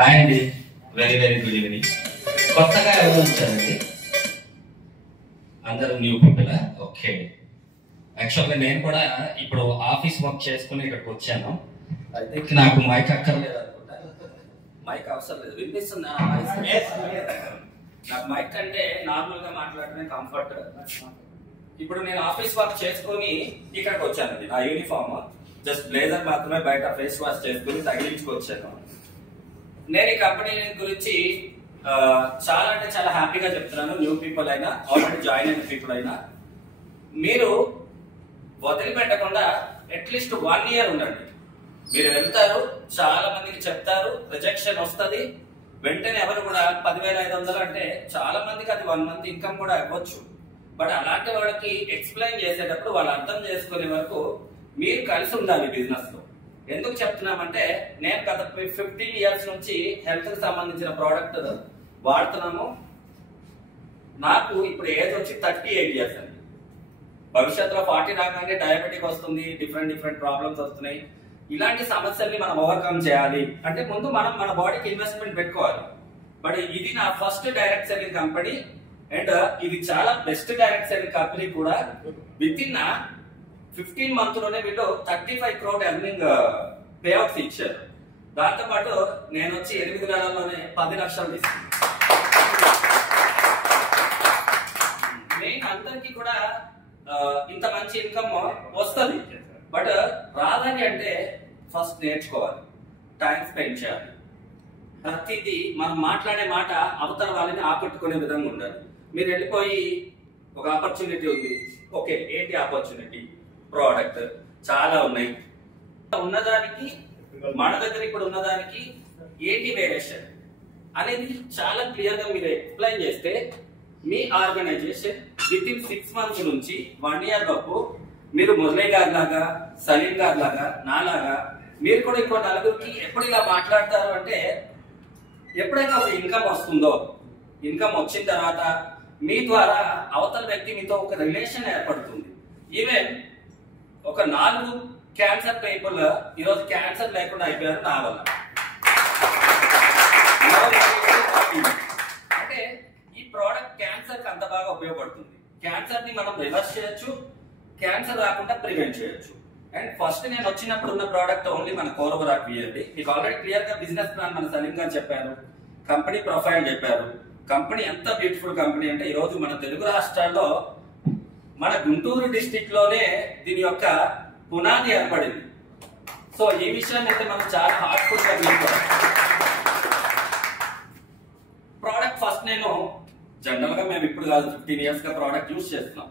Hi అండి, very very good evening. కొత్తగా ఎవరు వచ్చారండి? అందరూ న్యూ పీపుల్. ఓకే, యాక్చువల్గా నేను కూడా ఇప్పుడు ఆఫీస్ వర్క్ చేసుకుని ఇక్కడికి వచ్చాను. అయితే నాకు మైక్ అక్కర్లేదు అనుకుంటా. మైక్ అవసరం లేదు, వినిపిస్తుందా? నాకు మైక్ అంటే నార్మల్ గా మాట్లాడటమే కంఫర్ట్. ఇప్పుడు నేను ఆఫీస్ వర్క్ చేసుకుని ఇక్కడికి వచ్చానండి. నా యూనిఫామ్ జస్ట్ బ్లేజర్ మాత్రమే బయట ఫేస్ వాష్ చేసుకుని తగిలించుకొచ్చాను. నేను ఈ కంపెనీ గురించి చాలా అంటే చాలా హ్యాపీగా చెప్తున్నాను. న్యూ పీపుల్ అయినా, ఆల్రెడీ జాయిన్ అయిన పీపుల్ అయినా, మీరు వదిలిపెట్టకుండా అట్లీస్ట్ 1 year ఉండండి. మీరు వెళ్తారు, చాలా మందికి చెప్తారు, రిజెక్షన్ వస్తుంది. వెంటనే ఎవరు కూడా 10,500 అంటే చాలా మందికి అది 1 month ఇన్కమ్ కూడా ఇవ్వచ్చు. బట్ అలాంటి వాళ్ళకి ఎక్స్ప్లెయిన్ చేసేటప్పుడు వాళ్ళు అర్థం చేసుకునే వరకు మీరు కలిసి ఉండాలి బిజినెస్ లో. ఎందుకు చెప్తున్నామంటే, నేను గత 15 years నుంచి హెల్త్ కి సంబంధించిన ప్రోడక్ట్ వాడుతున్నాము. నాకు ఇప్పుడు ఏజ్ వచ్చి 38 years అండి. భవిష్యత్తులో 40 రాగానే డయాబెటిక్ వస్తుంది, డిఫరెంట్ ప్రాబ్లమ్స్ వస్తున్నాయి. ఇలాంటి సమస్యల్ని మనం ఓవర్కమ్ చేయాలి అంటే ముందు మనం మన బాడీకి ఇన్వెస్ట్మెంట్ పెట్టుకోవాలి. బట్ ఇది నా first direct selling company and ఇది చాలా బెస్ట్ డైరెక్ట్ సెల్లింగ్ కంపెనీ కూడా. విత్ ఇన్ 15 months లోనే వీళ్ళు 35 crore ఎర్నింగ్ పే అవుట్స్ ఇచ్చారు. దాంతో పాటు నేను వచ్చి 8 నెలల్లోనే 10 లక్షలు తీసుకున్నాను. మెయిన్ అందరికి కూడా ఇంత మంచి ఇన్కమ్ వస్తుంది. బట్ రాదని అంటే ఫస్ట్ నేర్చుకోవాలి, టైం స్పెండ్ చేయాలి. ప్రతిదీ మనం మాట్లాడే మాట అవతల వాళ్ళని ఆకట్టుకునే విధంగా ఉండాలి. మీరు వెళ్ళిపోయి ఒక ఆపర్చునిటీ ఉంది, ఓకే ఏంటి ఆపర్చునిటీ? ప్రోడక్ట్ చాలా ఉన్నాయి. ఉన్నదానికి మన దగ్గర ఇప్పుడు ఉన్నదానికి ఏంటి వేరియేషన్ అనేది చాలా క్లియర్ గా మీరు ఎక్స్ప్లెయిన్ చేస్తే మీ ఆర్గనైజేషన్ విత్ ఇన్ 6 months నుంచి 1 year లోపు మీరు మురళీ గారి లాగా, సలీం గారి లాగా, నాలాగా మీరు కూడా ఇంకో నలుగురికి ఎప్పుడు ఇలా మాట్లాడతారు అంటే, ఎప్పుడైనా ఒక ఇన్కమ్ వస్తుందో, ఇన్కమ్ వచ్చిన తర్వాత మీ ద్వారా అవతల వ్యక్తి మీతో ఒక రిలేషన్ ఏర్పడుతుంది. ఈవెన్ ఒక 4 క్యాన్సర్ పీపుల్ ఈరోజు క్యాన్సర్ లేకుండా అయిపోయారు నా వల్ల. అంటే ఈ ప్రోడక్ట్ క్యాన్సర్ కి అంత బాగా ఉపయోగపడుతుంది. క్యాన్సర్ ని మనం రివర్స్ చేయొచ్చు, క్యాన్సర్ రాకుండా ప్రివెంట్ చేయొచ్చు. అండ్ ఫస్ట్ నేను వచ్చినప్పుడు ఉన్న ప్రోడక్ట్ ఓన్లీ మన కోరబరాక్ బియర్డి. మీకు ఆల్రెడీ క్లియర్ గా బిజినెస్ ప్లాన్ మన సలీం గారు చెప్పారు, కంపెనీ ప్రొఫైల్ చెప్పారు. కంపెనీ ఎంత బ్యూటిఫుల్ కంపెనీ అంటే, ఈ రోజు మన తెలుగు రాష్ట్రాల్లో మన గుంటూరు డిస్ట్రిక్ట్ లోనే దీని యొక్క పునాది ఏర్పడింది. సో ఈ విషయాన్ని అయితే మనం చాలా హార్ట్ఫుల్ గా తీసుకోవాలి. ప్రోడక్ట్ ఫస్ట్ నేను జనరల్ గా మేము ఇప్పుడు కాదు 15 years గా ప్రోడక్ట్ యూజ్ చేస్తున్నాం.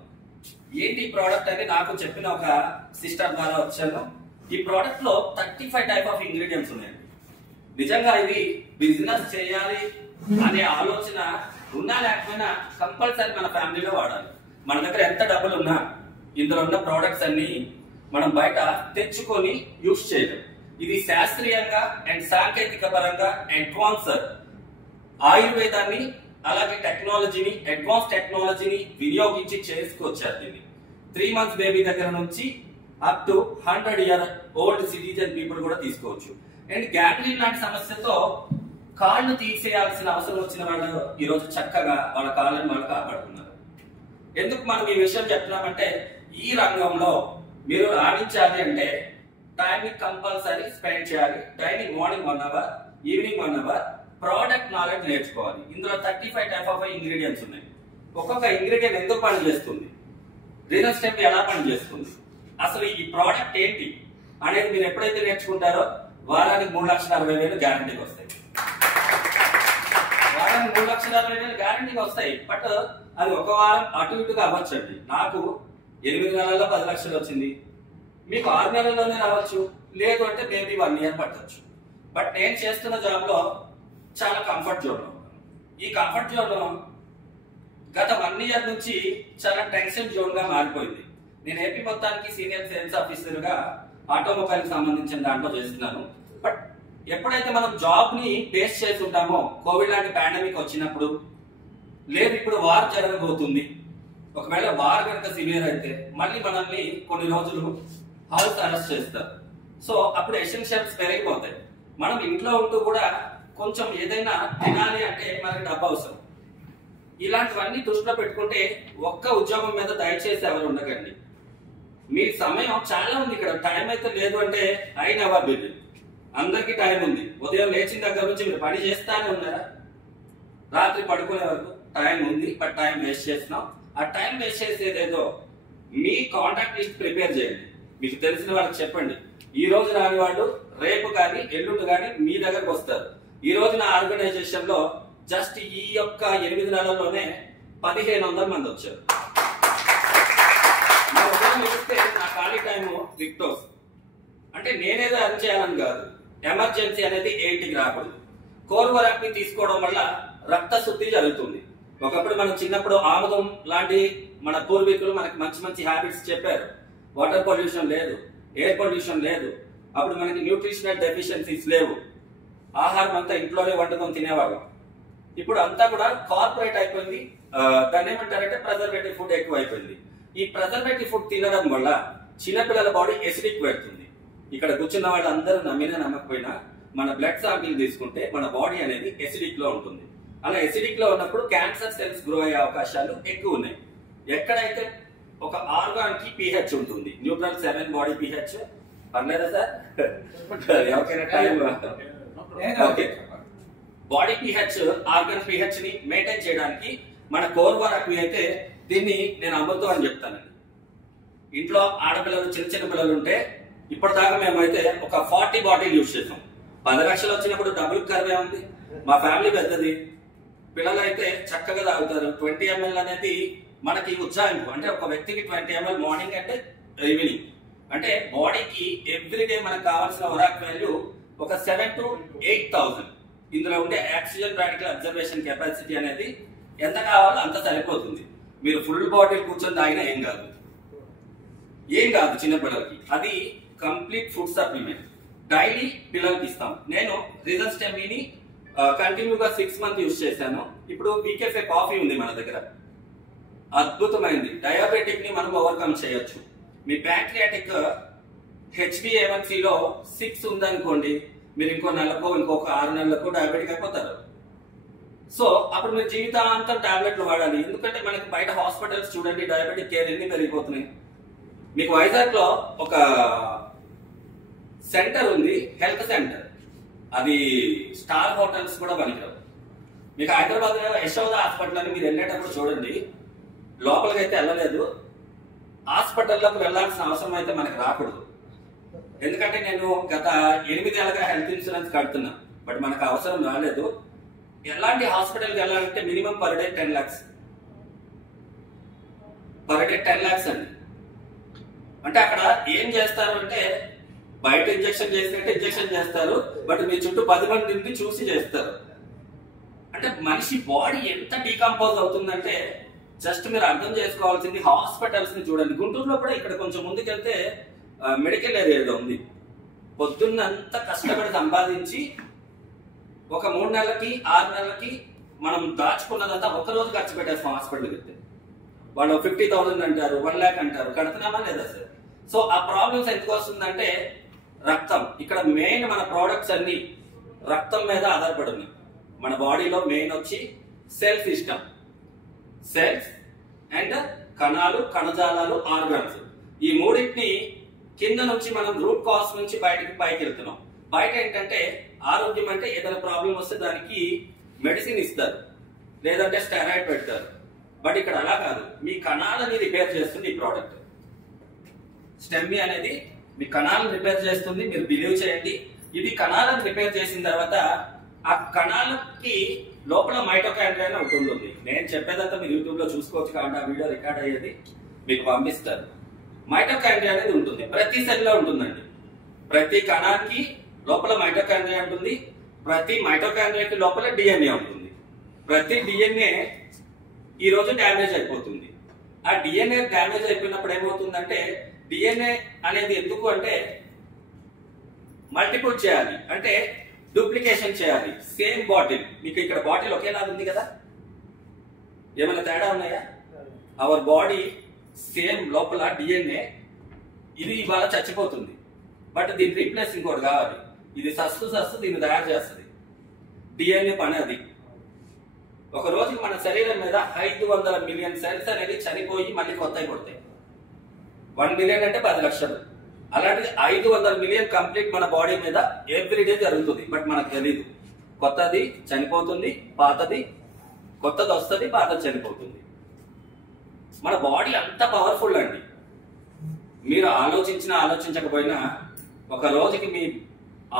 ఏంటి ఈ ప్రోడక్ట్ అని నాకు చెప్పిన ఒక సిస్టర్ ద్వారా వచ్చాను. ఈ ప్రోడక్ట్ లో 35 type ఆఫ్ ఇంగ్రీడియంట్స్ ఉన్నాయండి. నిజంగా ఇది బిజినెస్ చేయాలి అనే ఆలోచన ఉన్నా లేకపోయినా కంపల్సరీ మన ఫ్యామిలీలో వాడాలి. మన దగ్గర ఎంత డబ్బులు ఉన్నా ఇందులో ఉన్న ప్రోడక్ట్స్ అన్ని మనం బయట తెచ్చుకొని యూజ్ చేయలేం. ఇది శాస్త్రీయంగా అండ్ సాంకేతిక పరంగా అడ్వాన్స్ ఆయుర్వేదాన్ని, అలాగే టెక్నాలజీని, అడ్వాన్స్ టెక్నాలజీని వినియోగించి చేసుకొచ్చారు. దీన్ని 3 months బేబీ దగ్గర నుంచి up to 100 year old citizen people కూడా తీసుకోవచ్చు. అండ్ గ్యాంగ్రీన్ లాంటి సమస్యతో కాళ్ళు తీసేయాల్సిన అవసరం వచ్చిన వాళ్ళు ఈరోజు చక్కగా వాళ్ళ కాళ్ళని వాళ్ళు కాపాడుతున్నారు. ఎందుకు మనం ఈ విషయం చెప్తున్నామంటే, ఈ రంగంలో మీరు రాణించాలి అంటే టైం కంపల్సరీ స్పెండ్ చేయాలి. Daily morning 1 hour, evening 1 hour product knowledge నేర్చుకోవాలి. ఇందులో 35 type ఆఫ్ ఇంగ్రీడియంట్స్ ఉన్నాయి. ఒక్కొక్క ఇంగ్రీడియంట్ ఎందుకు పని చేస్తుంది, రీజన్ స్టెప్ ఎలా పని చేస్తుంది, అసలు ఈ ప్రోడక్ట్ ఏంటి అనేది మీరు ఎప్పుడైతే నేర్చుకుంటారో వారానికి 3,60,000 గ్యారంటీకి వస్తాయి. వారానికి 3,60,000 గ్యారంటీకి వస్తాయి. బట్ అది ఒక వారం అటు ఇటుగా అవ్వచ్చండి. నాకు 8 నెలల్లో 10 లక్షలు వచ్చింది, మీకు 6 నెలల్లోనే రావచ్చు, లేదు అంటే మేబీ 1 year పట్టచ్చు. బట్ నేను చేస్తున్న జాబ్ లో చాలా కంఫర్ట్ జోన్ లో, ఈ కంఫర్ట్ జోన్ లో గత 1 year నుంచి చాలా టెన్షన్ జోన్ గా మారిపోయింది. నేను ఏపీ మొత్తానికి సీనియర్ సేల్స్ ఆఫీసర్ గా ఆటోమొబైల్ సంబంధించిన దాంట్లో చేస్తున్నాను. బట్ ఎప్పుడైతే మనం జాబ్ ని ఫేస్ చేసి ఉంటామో, కోవిడ్ లాంటి పాండమిక్ వచ్చినప్పుడు, లేదు ఇప్పుడు వార్ జరగబోతుంది, ఒకవేళ వార్ కనుక సివియర్ అయితే మళ్ళీ మనల్ని కొన్ని రోజులు హౌస్ అరెస్ట్ చేస్తారు. సో అప్పుడు ఎసెన్షియల్స్ పెరిగిపోతాయి. మనం ఇంట్లో ఉంటూ కూడా కొంచెం ఏదైనా తినాలి అంటే మనకి డబ్బు అవసరం. ఇలాంటివన్నీ దృష్టిలో పెట్టుకుంటే ఒక్క ఉద్యోగం మీద దయచేసి ఎవరు ఉండకండి. మీ సమయం చాలా ఉంది, ఇక్కడ టైం అయితే లేదు అంటే అయిన అవ్వబిల్లి అందరికి టైం ఉంది. ఉదయం లేచిన దగ్గర నుంచి మీరు పని చేస్తానే ఉన్నారా? రాత్రి పడుకునే వరకు టైం ఉంది, బట్ టైం వేస్ట్ చేస్తున్నాం. ఆ టైం వేస్ట్ చేసేదేదో మీ కాంటాక్ట్ లిస్ట్ ప్రిపేర్ చేయండి. మీకు తెలిసిన వాళ్ళకి చెప్పండి. ఈ రోజు రాని వాళ్ళు రేపు కానీ ఎల్లుండి కానీ మీ దగ్గరకు వస్తారు. ఈ రోజు నా ఆర్గనైజేషన్ లో జస్ట్ ఈ యొక్క 8 నెలల్లోనే 1500 మంది వచ్చారు. నా ఖాళీ టైము విక్టోస్ అంటే నేనేదో అర్న్ చేయాలని కాదు. ఎమర్జెన్సీ అనేది ఏంటికి రాకూడదు. కోర్వరాక్ ని తీసుకోవడం వల్ల రక్త శుద్ధి జరుగుతుంది. ఒకప్పుడు మనం చిన్నప్పుడు ఆముదం లాంటి మన పూర్వీకులు మనకి మంచి మంచి హ్యాబిట్స్ చెప్పారు. వాటర్ పొల్యూషన్ లేదు, ఎయిర్ పొల్యూషన్ లేదు, అప్పుడు మనకి న్యూట్రిషనల్ డెఫిషియన్సీస్ లేవు. ఆహారం అంతా ఇంట్లోనే వండుకొని తినేవాళ్ళం. ఇప్పుడు అంతా కూడా కార్పొరేట్ అయిపోయింది. దాన్ని ఏమంటారంటే ప్రిజర్వేటివ్ ఫుడ్ ఎక్కువ అయిపోయింది. ఈ ప్రిజర్వేటివ్ ఫుడ్ తినడం వల్ల చిన్నపిల్లల బాడీ ఎసిడిక్ పెడుతుంది. ఇక్కడ కూర్చున్న వాళ్ళందరూ నమ్మినా నమ్మకపోయినా మన బ్లడ్ శాంపిల్ తీసుకుంటే మన బాడీ అనేది ఎసిడిక్ లో ఉంటుంది. అలా ఎసిడిక్ లో ఉన్నప్పుడు క్యాన్సర్ సెల్స్ గ్రో అయ్యే అవకాశాలు ఎక్కువ ఉన్నాయి. ఎక్కడైతే ఒక ఆర్గాన్ కి pH ఉంటుంది, న్యూట్రల్ 7 బాడీ pH. పర్లేదా సార్? ఎవరికైనా time? Okay. Body pH, organ pH ని మెయింటైన్ చేయడానికి మన కోర్వరాక్ అయితే దీన్ని నేను అమృతం అని చెప్తానండి. ఇంట్లో ఆడపిల్లలు చిన్న చిన్న పిల్లలు ఉంటే ఇప్పటిదాకా మేమైతే ఒక 40 బాటిల్ యూజ్ చేసాం. 10 లక్షలు వచ్చినప్పుడు డబుల్ కర్వే ఉంది. మా ఫ్యామిలీ పెద్దది, పిల్లలు అయితే చక్కగా తాగుతారు. 20 ml అనేది మనకి ఉజ్జాయింపు. అంటే ఒక వ్యక్తికి 20 ml మార్నింగ్ అంటే ఈవినింగ్. అంటే బాడీకి ఎవ్రీడే మనకు కావాల్సిన వరాక్ వాల్యూ ఒక 7 to 8,000. ఇందులో ఉండే ఆక్సిజన్ రాడికల్ అబ్జర్వేషన్ కెపాసిటీ అనేది ఎంత కావాలో అంత సరిపోతుంది. మీరు ఫుల్ బాటిల్ కూర్చొని తాగినా ఏం కాదు చిన్నపిల్లలకి. అది కంప్లీట్ ఫుడ్ సప్లిమెంట్. డైలీ పిల్లలకి ఇస్తాం. నేను రిజల్ట్స్ టెమ్ని కంటిన్యూగా 6 మంత్స్ యూజ్ చేశాను. ఇప్పుడు వీకెఫే కాఫీ ఉంది మన దగ్గర, అద్భుతమైంది. డయాబెటిక్ ని మనం ఓవర్కమ్ చేయొచ్చు. మీ ప్యాంక్రియాటిక్ HbA1c లో 6 ఉందనుకోండి, మీరు ఇంకో నెలకు ఇంకొక 6 నెలలకు డయాబెటిక్ అయిపోతారు. సో అప్పుడు మీరు జీవితాంతం టాబ్లెట్లు వాడాలి. ఎందుకంటే మనకి బయట హాస్పిటల్స్ చూడండి, డయాబెటిక్ కేర్ ఎన్ని పెరిగిపోతున్నాయి. మీకు వైజాగ్ లో ఒక సెంటర్ ఉంది, హెల్త్ సెంటర్. అది స్టార్ హోటల్స్ కూడా పనికిరావు. మీకు హైదరాబాద్ లో యశోద హాస్పిటల్ అని మీరు వెళ్ళేటప్పుడు చూడండి. లోపలికి అయితే వెళ్ళలేదు. హాస్పిటల్లోకి వెళ్లాల్సిన అవసరం అయితే మనకు రాకూడదు. ఎందుకంటే నేను గత 8 ఏళ్ళగా హెల్త్ ఇన్సూరెన్స్ కడుతున్నా, బట్ మనకు అవసరం రాలేదు. ఎలాంటి హాస్పిటల్కి వెళ్ళాలంటే minimum per day 10 lakhs. Per day 10 lakhs అండి. అంటే అక్కడ ఏం చేస్తారు అంటే బయట ఇంజెక్షన్ చేసినట్టు ఇంజెక్షన్ చేస్తారు, బట్ మీ చుట్టూ 10 మంది చూసి చేస్తారు. అంటే మనిషి బాడీ ఎంత డీకంపోజ్ అవుతుందంటే జస్ట్ మీరు అర్థం చేసుకోవాల్సింది హాస్పిటల్స్ ని చూడండి. గుంటూరులో కూడా ఇక్కడ కొంచెం ముందుకెళ్తే మెడికల్ ఏరియా ఉంది. పొద్దున్నంతా కష్టపడి సంపాదించి ఒక 3 నెలలకి 6 నెలలకి మనం దాచుకున్నదంతా ఒక రోజు ఖర్చు పెట్టేస్తాం. హాస్పిటల్కి వెళ్తే వాళ్ళు 50,000 అంటారు, 1 lakh అంటారు. కడుతున్నామా లేదా సార్? సో ఆ ప్రాబ్లమ్స్ ఎందుకు వస్తుందంటే రక్తం. ఇక్కడ మెయిన్ మన ప్రోడక్ట్స్ అన్ని రక్తం మీద ఆధారపడి ఉన్నాయి. మన బాడీలో మెయిన్ వచ్చి సెల్ సిస్టమ్, సెల్స్ అండ్ కణాలు, కణజాలాలు, ఆర్గాన్స్. ఈ మూడింటిని కింద నుంచి మనం రూట్ కాస్ నుంచి బయటికి పైకి వెళ్తున్నాం. బయట ఏంటంటే ఆరోగ్యం అంటే ఏదైనా ప్రాబ్లం వస్తే దానికి మెడిసిన్ ఇస్తారు, లేదంటే స్టెరాయిడ్ పెడతారు. బట్ ఇక్కడ అలా కాదు. మీ కణాలని రిపేర్ చేస్తుంది ఈ ప్రోడక్ట్. స్టెమ్మి అనేది మీ కణాలను రిపేర్ చేస్తుంది. మీరు బిలీవ్ చేయండి. ఇది కణాలను రిపేర్ చేసిన తర్వాత ఆ కణాలకి లోపల మైటోకాండ్రియా అని ఒకటి ఉంటుంది. నేను చెప్పేదంతా మీరు యూట్యూబ్ లో చూసుకోవచ్చు, కాబట్టి ఆ వీడియో రికార్డ్ అయ్యేది మీకు పంపిస్తారు. మైటోకాండ్రియా అనేది ఉంటుంది, ప్రతి సెల్ లో ఉంటుందండి. ప్రతి కణానికి లోపల మైటోకాండ్రియా ఉంటుంది. ప్రతి మైటోకాండ్రియాకి లోపల డిఎన్ఏ ఉంటుంది. ప్రతి డిఎన్ఏ ఈ రోజు డ్యామేజ్ అయిపోతుంది. ఆ డిఎన్ఏ డ్యామేజ్ అయిపోయినప్పుడు ఏమవుతుందంటే, డిఎన్ఏ అనేది ఎందుకు అంటే మల్టిపుల్ చేయాలి, అంటే డూప్లికేషన్ చేయాలి. సేమ్ బాటిల్, మీకు ఇక్కడ బాటిల్ ఒకేలా ఉంది కదా, ఏమైనా తేడా ఉన్నాయా? అవర్ బాడీ సేమ్ లోపల డిఎన్ఏ ఇది ఇవాళ చచ్చిపోతుంది, బట్ దీని రీప్లేస్ ఇంకోటి కావాలి. ఇది సస్తు దీన్ని తయారు చేస్తుంది. డిఎన్ఏ పని అది. ఒక రోజుకి మన శరీరం మీద 500 మిలియన్ సెల్స్ అనేది చనిపోయి మళ్ళీ కొత్తవి కొడతాయి. 1 మిలియన్ అంటే 10 లక్షలు. అలాంటిది 500 మిలియన్ కంప్లీట్ మన బాడీ మీద ఎవ్రీడే జరుగుతుంది. బట్ మనకు తెలీదు. కొత్తది చనిపోతుంది, పాతది కొత్తది వస్తుంది, పాతది చనిపోతుంది. మన బాడీ అంత పవర్ఫుల్ అండి. మీరు ఆలోచించినా ఆలోచించకపోయినా ఒక రోజుకి మీ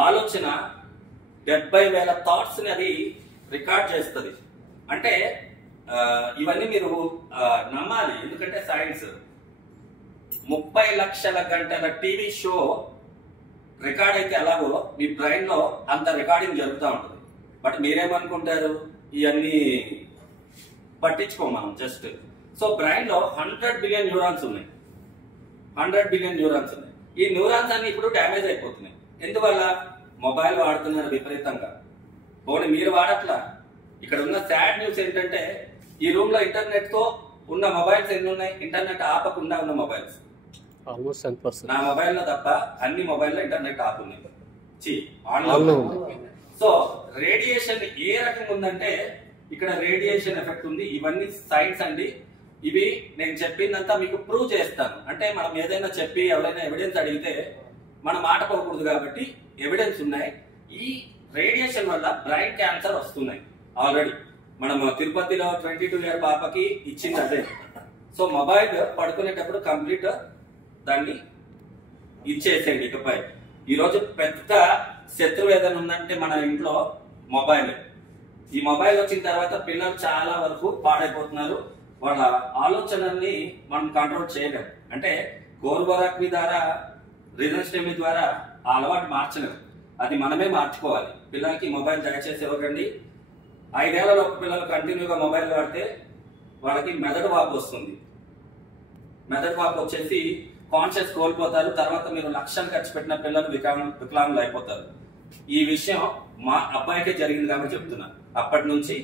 ఆలోచన 70,000 థాట్స్ ని అది రికార్డ్ చేస్తుంది. అంటే ఇవన్నీ మీరు నమ్మాలి. ఎందుకంటే సైన్స్ 30 లక్షల గంటల టీవీ షో రికార్డ్ అయితే ఎలాగో మీ బ్రెయిన్ లో అంత రికార్డింగ్ జరుగుతూ ఉంటుంది. బట్ మీరేమనుకుంటారు, ఇవన్నీ పట్టించుకోం మనం జస్ట్. సో బ్రెయిన్ లో 100 బిలియన్ న్యూరాన్స్ ఉన్నాయి. 100 బిలియన్ న్యూరాన్స్ ఉన్నాయి. ఈ న్యూరాన్స్ అన్ని ఇప్పుడు డ్యామేజ్ అయిపోతున్నాయి. ఎందువల్ల? మొబైల్ వాడుతున్నారు విపరీతంగా. పోనీ మీరు వాడట్లా. ఇక్కడ ఉన్న సాడ్ న్యూస్ ఏంటంటే ఈ రూమ్ లో ఇంటర్నెట్ తో ఉన్న మొబైల్స్ ఎన్ని ఉన్నాయి? ఇంటర్నెట్ ఆపకుండా ఉన్న మొబైల్స్ ఆల్మోస్ట్ 10%. నా మొబైల్ లో తప్ప అన్ని మొబైల్లో ఇంటర్నెట్ ఆఫ్ ఉంది. సో రేడియేషన్ ఏ రకంగా ఉందంటే ఇక్కడ రేడియేషన్ ఎఫెక్ట్ ఉంది. ఇవన్నీ సైన్స్ అండి. ఇవి నేను చెప్పిందంతా మీకు ప్రూవ్ చేస్తాను. అంటే మనం ఏదైనా చెప్పి ఎవరైనా ఎవిడెన్స్ అడిగితే మన మాట పోకూడదు కాబట్టి ఎవిడెన్స్ ఉన్నాయి. ఈ రేడియేషన్ వల్ల బ్రెయిన్ క్యాన్సర్ వస్తున్నాయి. ఆల్రెడీ మనం తిరుపతిలో 22 ఇయర్ పాపకి ఇచ్చింది అదే. సో మొబైల్ పడుకునేటప్పుడు కంప్లీట్ దాన్ని ఇచ్చేసేయండి. ఇకపై ఈరోజు పెద్ద శత్రువు ఏదైనా ఉందంటే మన ఇంట్లో మొబైల్. ఈ మొబైల్ వచ్చిన తర్వాత పిల్లలు చాలా వరకు పాడైపోతున్నారు. వాళ్ళ ఆలోచనల్ని మనం కంట్రోల్ చేయలేం. అంటే గోరువరాక్మి ద్వారా, రిజన్స్టెమీ ద్వారా ఆ అలవాటు మార్చలేం. అది మనమే మార్చుకోవాలి. పిల్లలకి మొబైల్ దయచేసి ఇవ్వకండి. 5 ఏళ్లలోపు పిల్లలు కంటిన్యూగా మొబైల్ వాడితే వాళ్ళకి మెదడు వాపు వస్తుంది. మెదడు వాపు వచ్చేసి కాన్షియస్ కోల్పోతారు. తర్వాత మీరు లక్షలు ఖర్చు పెట్టిన పిల్లలు వికలాంగులు అయిపోతారు. ఈ విషయం మా అబ్బాయికే జరిగింది కాబట్టి చెప్తున్నా. అప్పటి నుంచి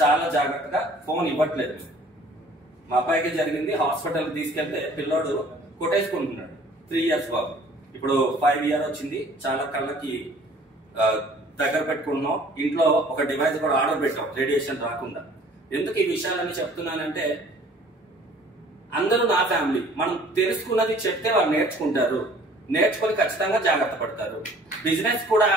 చాలా జాగ్రత్తగా ఫోన్ ఇవ్వట్లేదు. మా అబ్బాయికే జరిగింది. హాస్పిటల్ తీసుకెళ్తే పిల్లోడు కొట్టేసుకుంటున్నాడు. 3 ఇయర్స్ బాబు. ఇప్పుడు 5 ఇయర్ వచ్చింది. చాలా కళ్ళకి దగ్గర పెట్టుకున్నాం. ఇంట్లో ఒక డివైస్ కూడా ఆర్డర్ పెట్టాం రేడియేషన్ రాకుండా. ఎందుకు ఈ విషయాలన్నీ చెప్తున్నానంటే అందరూ నా ఫ్యామిలీ. మనం తెలుసుకున్నది చెప్తే వాళ్ళు నేర్చుకుంటారు. నేర్చుకొని ఖచ్చితంగా జాగ్రత్త పడతారు. బిజినెస్ కూడా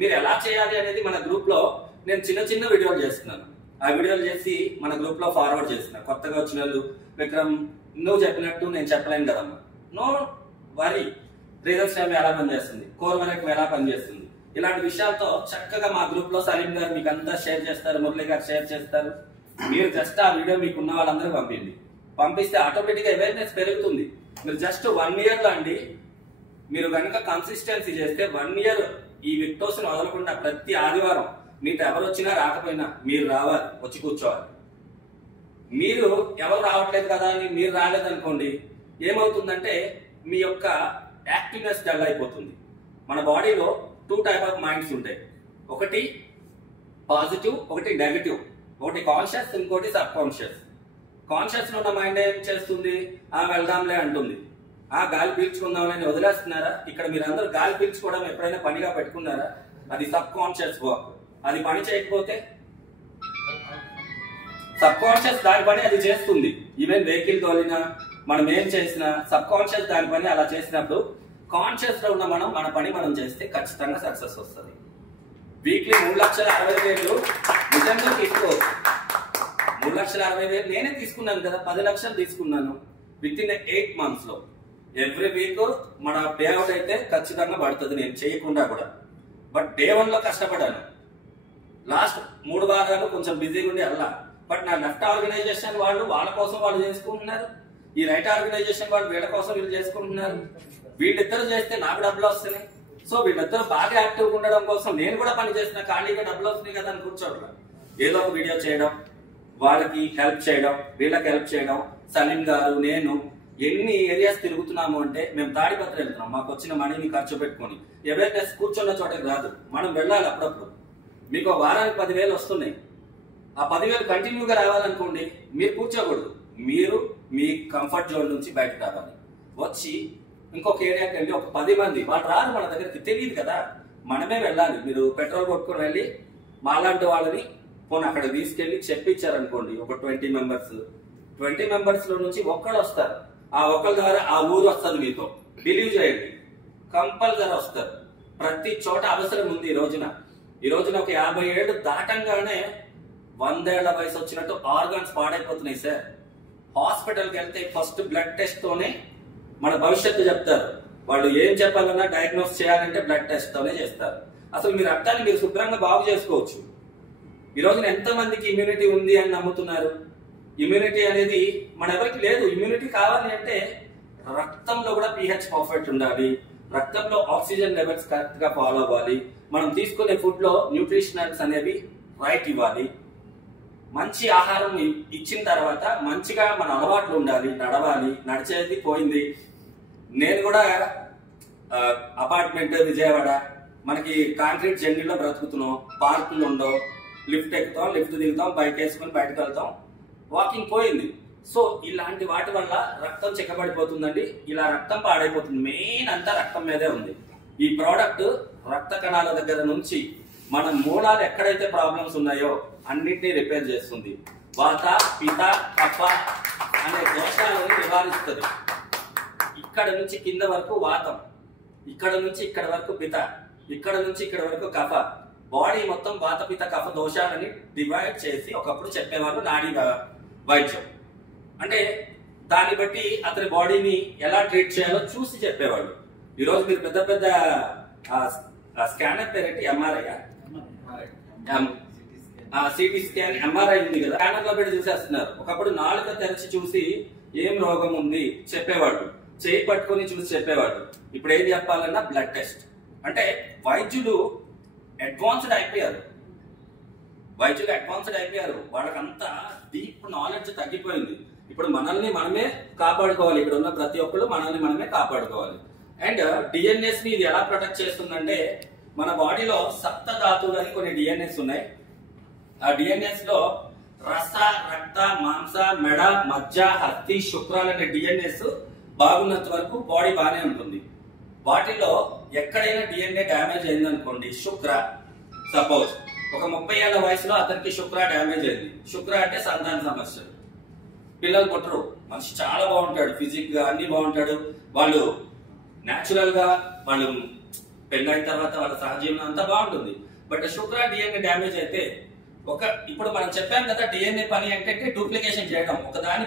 మీరు ఎలా చేయాలి అనేది మన గ్రూప్ లో నేను చిన్న చిన్న వీడియోలు చేస్తున్నాను. ఆ వీడియోలు చేసి మన గ్రూప్ లో ఫార్వర్డ్ చేస్తున్నా. కొత్తగా వచ్చిన వాళ్ళు, విక్రమ్ నువ్వు చెప్పినట్టు నేను చెప్పలేను కదమ్మా, నో వరీ. రీజన్ ఎలా పనిచేస్తుంది, కోర్వరెక్ట్ ఎలా పనిచేస్తుంది, ఇలాంటి విషయాలతో చక్కగా మా గ్రూప్ లో సలీం గారు మీకు అంతా షేర్ చేస్తారు, మురళి గారు షేర్ చేస్తారు. మీరు జస్ట్ ఆ వీడియో మీకున్న వాళ్ళందరూ పంపిస్తే ఆటోమేటిక్ గా అవేర్నెస్ పెరుగుతుంది. మీరు జస్ట్ 1 ఇయర్ లో అండి మీరు కనుక కన్సిస్టెన్సీ చేస్తే 1 ఇయర్ ఈ విక్టోస్ ని వదలకుండా ప్రతి ఆదివారం మీతో ఎవరు వచ్చినా రాకపోయినా మీరు రావాలి, వచ్చి కూర్చోవాలి. మీరు ఎవరు రావట్లేదు కదా అని మీరు రాలేదనుకోండి, ఏమవుతుందంటే మీ యొక్క యాక్టివ్నెస్ డల్ అయిపోతుంది. మన బాడీలో 2 టైప్ ఆఫ్ మైండ్స్ ఉంటాయి. ఒకటి పాజిటివ్, ఒకటి నెగటివ్. ఒకటి కాన్షియస్, ఇంకోటి సబ్ కాన్షియస్. కాన్షియస్ లో ఉన్న మైండ్ ఏం చేస్తుంది? వెళ్దాంలే అంటుంది. గాలి పీల్చుకుందామని వదిలేస్తున్నారా? ఇక్కడ మీరందరూ గాలి పీల్చుకోవడం ఎప్పుడైనా పనిగా పెట్టుకున్నారా? అది సబ్ కాన్షియస్ వర్క్. అది పని చేయకపోతే సబ్ కాన్షియస్ దాని పని అది చేస్తుంది. ఈవెన్ వెహికల్ తోలినా మనం ఏం చేసినా సబ్ కాన్షియస్ దాని పని అలా చేసినప్పుడు కాన్షియస్ లో ఉన్న మనం మన పని మనం చేస్తే ఖచ్చితంగా సక్సెస్ వస్తుంది. వీక్లీ 3,60,000 నిజంగా తీసుకోవచ్చు. 3,60,000 నేనే తీసుకున్నాను కదా, 10 లక్షలు తీసుకున్నాను విత్ ఇన్ 8 months లో. ఎవ్రీ వీక్ మన పే అవుట్ అయితే ఖచ్చితంగా పడుతుంది, నేను చేయకుండా కూడా. బట్ డే 1 లో కష్టపడాను. లాస్ట్ 3 వారాలు కొంచెం బిజీగా ఉండి అలా. బట్ నా లెఫ్ట్ ఆర్గనైజేషన్ వాళ్ళు వాళ్ళ కోసం వాళ్ళు చేసుకుంటున్నారు, ఈ రైట్ ఆర్గనైజేషన్ వాళ్ళు వీళ్ళ కోసం వీళ్ళు చేసుకుంటున్నారు. వీళ్ళిద్దరు చేస్తే నాకు డబ్బులు వస్తున్నాయి. సో వీళ్ళిద్దరు బాగా యాక్టివ్గా ఉండడం కోసం నేను కూడా పని చేసిన, ఖాళీగా డబ్బులు వస్తున్నాయి కదా అని కూర్చోట్లా. ఏదో ఒక వీడియో చేయడం, వాళ్ళకి హెల్ప్ చేయడం, వీళ్ళకి హెల్ప్ చేయడం. సలీం గారు నేను ఎన్ని ఏరియాస్ తిరుగుతున్నాము అంటే, మేము తాడిపత్రి వెళ్తున్నాం, మాకు వచ్చిన మనీని ఖర్చు పెట్టుకొని. అవేర్నెస్ కూర్చున్న చోటకి రాదు, మనం వెళ్ళాలి అప్పుడప్పుడు. మీకు వారానికి 10,000 వస్తున్నాయి. ఆ 10,000 కంటిన్యూగా రావాలనుకోండి, మీరు కూర్చోకూడదు. మీరు మీ కంఫర్ట్ జోన్ నుంచి బయటకు రావాలి. వచ్చి ఇంకొక ఏరియాకి వెళ్ళి ఒక 10 మంది వాళ్ళు రారు, మన దగ్గరికి తెలియదు కదా, మనమే వెళ్ళాలి. మీరు పెట్రోల్ కొట్టుకుని వెళ్ళి మాలాంటి వాళ్ళని పోనీ అక్కడ తీసుకెళ్లి చెప్పించారనుకోండి, ఒక 20 మెంబర్స్ లో నుంచి ఒక్కడు వస్తారు. ఆ ఒక్కరి ద్వారా ఆ ఊరు వస్తుంది. మీతో బిలీవ్ చేయండి, కంపల్సరీ వస్తారు. ప్రతి చోట అవసరం ఉంది. ఈ రోజున ఒక 50 ఏళ్ళు దాటంగానే 100 ఏళ్ల వయసు వచ్చినట్టు ఆర్గాన్స్ పాడైపోతున్నాయి సార్. హాస్పిటల్కి వెళ్తే ఫస్ట్ బ్లడ్ టెస్ట్ తోనే మన భవిష్యత్తు చెప్తారు. వాళ్ళు ఏం చెప్పాలన్నా డయాగ్నోస్ చేయాలంటే బ్లడ్ టెస్ట్ తోనే చేస్తారు. అసలు మీ రక్తాన్ని మీరు శుభ్రంగా బాగు చేసుకోవచ్చు. ఈ రోజున ఎంతమందికి ఇమ్యూనిటీ ఉంది అని నమ్ముతున్నారు? ఇమ్యూనిటీ అనేది మన ఎవరికి లేదు. ఇమ్యూనిటీ కావాలి అంటే రక్తంలో కూడా pH పర్ఫెక్ట్ ఉండాలి, రక్తంలో ఆక్సిజన్ లెవెల్స్ కరెక్ట్ గా ఫాలో అవ్వాలి, మనం తీసుకునే ఫుడ్ లో న్యూట్రిషనల్స్ అనేవి రైట్ ఇవ్వాలి, మంచి ఆహారం ఇచ్చిన తర్వాత మంచిగా మన అలవాట్లు ఉండాలి, నడవాలి. నడిచేది పోయింది. నేను కూడా అపార్ట్మెంట్ విజయవాడ, మనకి కాంక్రీట్ జంగిల్లో బ్రతుకుతున్నాం, పార్కులు ఉండవు, లిఫ్ట్ ఎక్కుతాం, లిఫ్ట్ దిగుతాం, బైక్ వేసుకుని బయటకు వెళ్తాం, వాకింగ్ పోయింది. సో ఇలాంటి వాటి వల్ల రక్తం చిక్కబడిపోతుందండి, ఇలా రక్తం పాడైపోతుంది. మెయిన్ అంతా రక్తం మీదే ఉంది. ఈ ప్రోడక్ట్ రక్త కణాల దగ్గర నుంచి మన మూలాలు ఎక్కడైతే ప్రాబ్లమ్స్ ఉన్నాయో అన్నిటినీ రిపేర్ చేస్తుంది. వాత, పిత, కఫ అనే దోషాలను నివారిస్తుంది. ఇక్కడ నుంచి కింద వరకు వాతం, ఇక్కడ నుంచి ఇక్కడ వరకు పిత, ఇక్కడ నుంచి ఇక్కడ వరకు కఫ. బాడీ మొత్తం వాత, పిత, కఫ దోషాలని డివైడ్ చేసి ఒకప్పుడు చెప్పేవాళ్ళు నాడీ వైద్యం. అంటే దాన్ని బట్టి అతని బాడీని ఎలా ట్రీట్ చేయాలో చూసి చెప్పేవాళ్ళు. ఈరోజు మీరు పెద్ద పెద్ద స్కానర్ పేరేంటి? ఎంఆర్ఐ, సిటీ స్కాన్, ఎంఆర్ఐ ఉంది కదా, స్కానర్ లో పెట్టి చూసేస్తున్నారు. ఒకప్పుడు నాలుక తెరిచి చూసి ఏం రోగం ఉంది చెప్పేవాళ్ళు, చేయి పట్టుకొని చూసి చెప్పేవాళ్ళు. ఇప్పుడు ఏం చెప్పాలన్నా బ్లడ్ టెస్ట్. అంటే వైద్యులు అడ్వాన్స్డ్ అయిపోయారు. వాళ్ళకంతా డీప్ నాలెడ్జ్ తగ్గిపోయింది. ఇప్పుడు మనల్ని మనమే కాపాడుకోవాలి. ఇక్కడ ఉన్న ప్రతి ఒక్కరు మనల్ని మనమే కాపాడుకోవాలి. అండ్ డిఎన్ఎస్ ని ఇది ఎలా ప్రొటెక్ట్ చేస్తుందంటే, మన బాడీలో సప్త ధాతువులు అని కొన్ని డిఎన్ఎస్ ఉన్నాయి. ఆ డిఎన్ఎస్ లో రస, రక్త, మాంస, మెడ, మజ్జ, హస్తి, శుక్రాలు అనే డిఎన్ఎస్ బాగున్నంత వరకు బాడీ బాగానే ఉంటుంది. వాటిలో ఎక్కడైనా డిఎన్ఏ డ్యామేజ్ అయిందనుకోండి, శుక్ర సపోజ్ ఒక 30 ఏళ్ల వయసులో అతనికి శుక్ర డ్యామేజ్ అయింది. శుక్ర అంటే సంతాన సమస్యలు, పిల్లలు పుట్టరు. మనిషి చాలా బాగుంటాడు, ఫిజిక్ గా అన్ని బాగుంటాడు, వాళ్ళు న్యాచురల్ గా వాళ్ళు పెళ్ళైన తర్వాత వాళ్ళ సహజీవనం అంతా బాగుంటుంది. బట్ శుక్ర డిఎన్ఏ డ్యామేజ్ అయితే ఇప్పుడు మనం చెప్పాం కదా, డిఎన్ఏ పని ఏంటంటే డూప్లికేషన్ చేయడం. ఒకదాని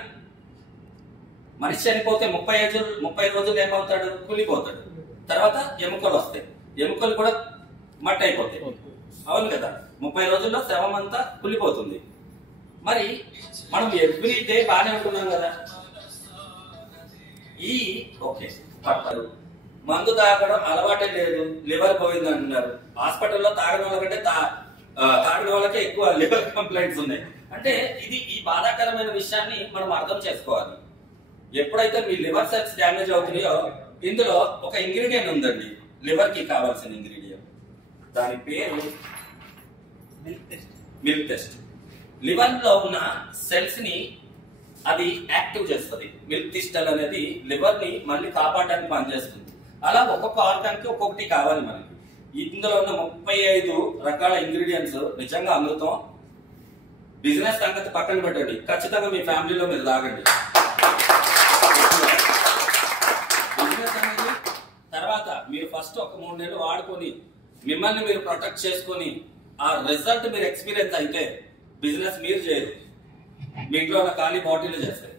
మనిషి చనిపోతే 30 రోజులు ఏమవుతాడు? కూలిపోతాడు. తర్వాత ఎముకలు వస్తాయి, ఎముకలు కూడా మట్టి అయిపోతాయి. అవును కదా, 30 రోజుల్లో శవం అంతా కులిపోతుంది. మరి మనం ఎవ్రీ డే బాగానే ఉంటున్నాం కదా. మందు తాగడం అలవాటే లేదు, లివర్ పోయింది అంటున్నారు. హాస్పిటల్లో తాగడం వాళ్ళకంటే తాగిన వాళ్ళకే ఎక్కువ లివర్ కంప్లైంట్స్ ఉన్నాయి. అంటే ఈ బాధాకరమైన విషయాన్ని మనం అర్థం చేసుకోవాలి. ఎప్పుడైతే మీ లివర్ సెల్స్ డ్యామేజ్ అవుతున్నాయో, ఇందులో ఒక ఇంగ్రీడియంట్ ఉందండి, లివర్ కి కావాల్సిన ఇంగ్రీడియంట్. దాని పేరు మిల్క్ టెస్ట్. లివర్ లో ఉన్న సెల్స్ ని అది యాక్టివ్ చేస్తుంది. మిల్క్ టిస్టల్ అనేది లివర్ ని మళ్ళీ కాపాడడానికి పనిచేస్తుంది. అలా ఒక్కొక్క ఆర్గాన్ కి ఒక్కొక్కటి కావాలి మనకి. ఇందులో ఉన్న 35 రకాల ఇంగ్రీడియంట్స్ నిజంగా అమృతం. బిజినెస్ సంగతి పక్కన పెట్టండి, ఖచ్చితంగా మీ ఫ్యామిలీలో మీరు తాగండి. బిజినెస్ అనేది తర్వాత మీరు ఫస్ట్ ఒక 3 నెలలు వాడుకొని మిమ్మల్ని మీరు ప్రొటెక్ట్ చేసుకొని ఆ రిజల్ట్ మీరు ఎక్స్పీరియన్స్ అయితే బిజినెస్ మీరు చేయరు, మీ ఇంట్లో ఉన్న ఖాళీ బాటిల్ చేస్తారు.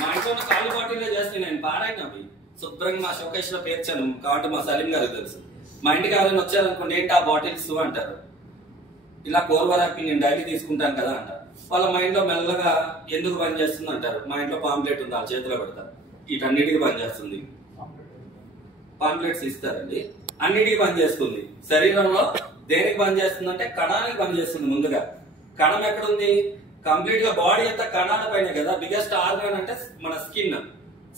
మా ఇంట్లో ఉన్న ఖాళీ బాటిల్ చేస్తే నేను పారాయణవి శుభ్రంగా మా షోకేష్ లో పేర్చాను కాబట్టి మా సలీం గారికి తెలుసు. మా ఇంటికి ఎవరైనా వచ్చారనుకోండి, ఏంటి ఆ బాటిల్స్ అంటారు. ఇలా కోర్వరాకి నేను డైలీ తీసుకుంటాను కదా అంటారు. వాళ్ళ మైండ్ లో మెల్లగా ఎందుకు పని చేస్తుంది అంటారు. మా ఇంట్లో పాంప్లెట్ ఉంది, ఆ చేతిలో పెడతారు, వీటన్నిటికీ పనిచేస్తుంది. పాంప్లెట్స్ ఇస్తారండి, అన్నిటికీ పనిచేస్తుంది. శరీరంలో దేనికి పనిచేస్తుంది అంటే కణానికి పనిచేస్తుంది. ముందుగా కణం ఎక్కడుంది? కంప్లీట్ గా బాడీ అంతా కణాల పైన కదా. బిగ్గెస్ట్ ఆర్గాన్ అంటే మన స్కిన్,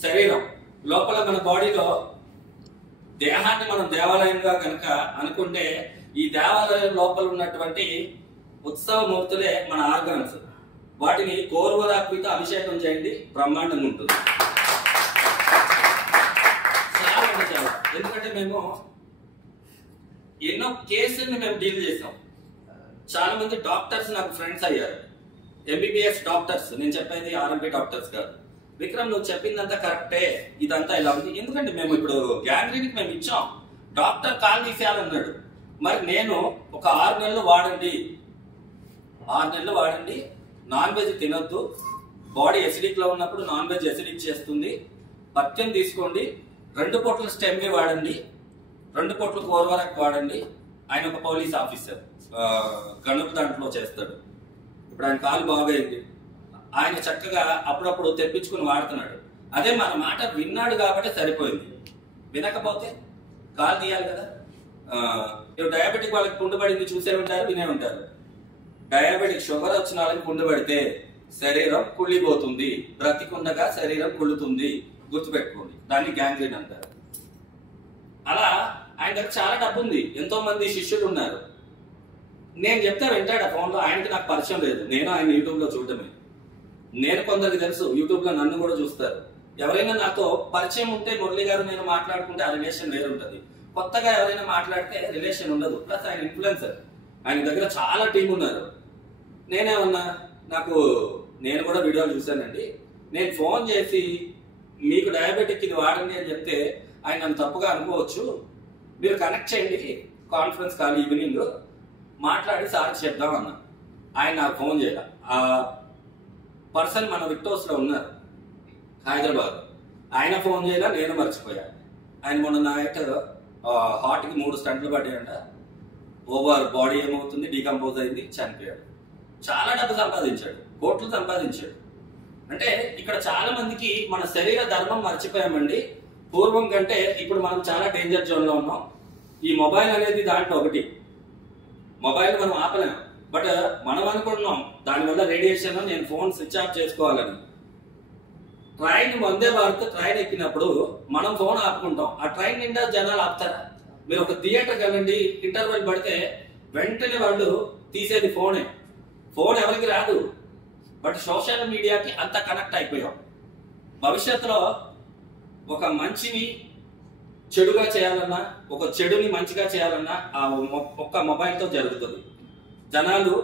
శరీరం లోపల. మన బాడీలో దేహాన్ని మనం దేవాలయంగా కనుక అనుకుంటే, ఈ దేవాలయం లోపల ఉన్నటువంటి ఉత్సవ మూర్తులే మన ఆర్గాన్స్. వాటిని గోర్వరాకుతో అభిషేకం చేయండి, బ్రహ్మాండంగా ఉంటుంది. చాలా. ఎందుకంటే మేము ఎన్నో కేసుల్ని మేము డీల్ చేసాం. చాలా మంది డాక్టర్స్ నాకు ఫ్రెండ్స్ అయ్యారు, ఎంబీబీఎస్ డాక్టర్స్. నేను చెప్పేది ఆర్ఎంపీ డాక్టర్స్ కాదు. విక్రమ్ నువ్వు చెప్పిందంతా కరెక్టే, ఇదంతా ఇలా ఉంది. ఎందుకంటే మేము ఇప్పుడు గ్యాంగ్రీన్కి మేము ఇచ్చాం, డాక్టర్ కాల్ తీసేయాలన్నాడు. మరి నేను ఒక 6 నెలలు వాడండి, 6 నెలలు వాడండి, నాన్ వెజ్ తినొద్దు, బాడీ ఎసిడిక్ లో ఉన్నప్పుడు నాన్ వెజ్ ఎసిడిక్ చేస్తుంది, పథ్యం తీసుకోండి, 2 పూటలు స్టెమ్వి వాడండి, 2 పూటలు కోర్వరాక్ వాడండి. ఆయన ఒక పోలీస్ ఆఫీసర్, గణుపు దాంట్లో చేస్తాడు. ఇప్పుడు ఆయన కాలు బాగైంది, ఆయన చక్కగా అప్పుడప్పుడు తెప్పించుకుని వాడుతున్నాడు. అదే మన మాట విన్నాడు కాబట్టి సరిపోయింది. వినకపోతే కాలు తీయాలి కదా. డయాబెటిక్ వాళ్ళకి పుండు పడింది చూసే ఉంటారు, వినే ఉంటారు. డయాబెటిక్ షుగర్ వచ్చిన వాళ్ళకి పుండు పడితే శరీరం కుళ్ళిపోతుంది, బ్రతికుండగా శరీరం కుళ్ళుతుంది, గుర్తుపెట్టుకోండి. దాన్ని గ్యాంగ్రీన్ అంటారు. అలా ఆయన దగ్గర చాలా డబ్బు ఉంది, ఎంతో మంది శిష్యులు ఉన్నారు. నేను చెప్తే వింటాడు ఆ ఫోన్లో. ఆయనకి నాకు పరిచయం లేదు, నేను ఆయన యూట్యూబ్ లో చూడటమే. నేను కొందరికి తెలుసు, యూట్యూబ్ లో నన్ను కూడా చూస్తారు. ఎవరైనా నాతో పరిచయం ఉంటే మురళి గారు నేను మాట్లాడుకుంటే ఆ రిలేషన్ వేరు ఉంటుంది. కొత్తగా ఎవరైనా మాట్లాడితే రిలేషన్ ఉండదు. ప్లస్ ఆయన ఇన్ఫ్లుయెన్సర్, ఆయన దగ్గర చాలా టీం ఉన్నారు. నేనేమన్నా, నేను కూడా వీడియోలు చూశానండి. నేను ఫోన్ చేసి మీకు డయాబెటిక్ ఇది వాడండి అని చెప్తే ఆయన నన్ను తప్పుగా అనుకోవచ్చు, మీరు కనెక్ట్ చేయండి, కాన్ఫరెన్స్ కాల్ ఈవినింగ్ మాట్లాడి సార్ చెప్దాం అన్నా. ఆయన నాకు ఫోన్ చేయాల. ఆ పర్సన్ మన విక్టోస్ లో ఉన్నారు, హైదరాబాద్. ఆయన ఫోన్ చేయాల, నేను మర్చిపోయా. ఆయన మొన్న నైట్ హార్ట్ కి 3 స్టంట్లు పడ్డాయంట. ఓవర్ బాడీ ఏమవుతుంది, డీకంపోజ్ అయింది, చనిపోయాడు. చాలా డబ్బు సంపాదించాడు, కోట్లు సంపాదించాడు. అంటే ఇక్కడ చాలా మందికి మన శరీర ధర్మం మర్చిపోయామండి. పూర్వం కంటే ఇప్పుడు మనం చాలా డేంజర్ జోన్ లో ఉన్నాం. ఈ మొబైల్ అనేది దాంట్లో ఒకటి. మొబైల్ మనం ఆపలేం, బట్ మనం అనుకుంటున్నాం దానివల్ల రేడియేషన్, నేను ఫోన్ స్విచ్ ఆఫ్ చేసుకోవాలని. ట్రైన్ వందే భారత్ ట్రైన్ ఎక్కినప్పుడు మనం ఫోన్ ఆపుకుంటాం, ఆ ట్రైన్ నిండా జనాలు ఆపుతారా? మీరు ఒక థియేటర్కి వెళ్ళండి, ఇంటర్వెల్ పడితే వెంటనే వాళ్ళు తీసేది ఫోనే. ఫోన్ ఎవరికి రాదు, బట్ సోషల్ మీడియాకి అంత కనెక్ట్ అయిపోయాం. భవిష్యత్తులో ఒక మంచిని చెడుగా చేయాలన్నా, ఒక చెడుని మంచిగా చేయాలన్నా ఆ ఒక్క మొబైల్తో జరుగుతుంది. జనాలు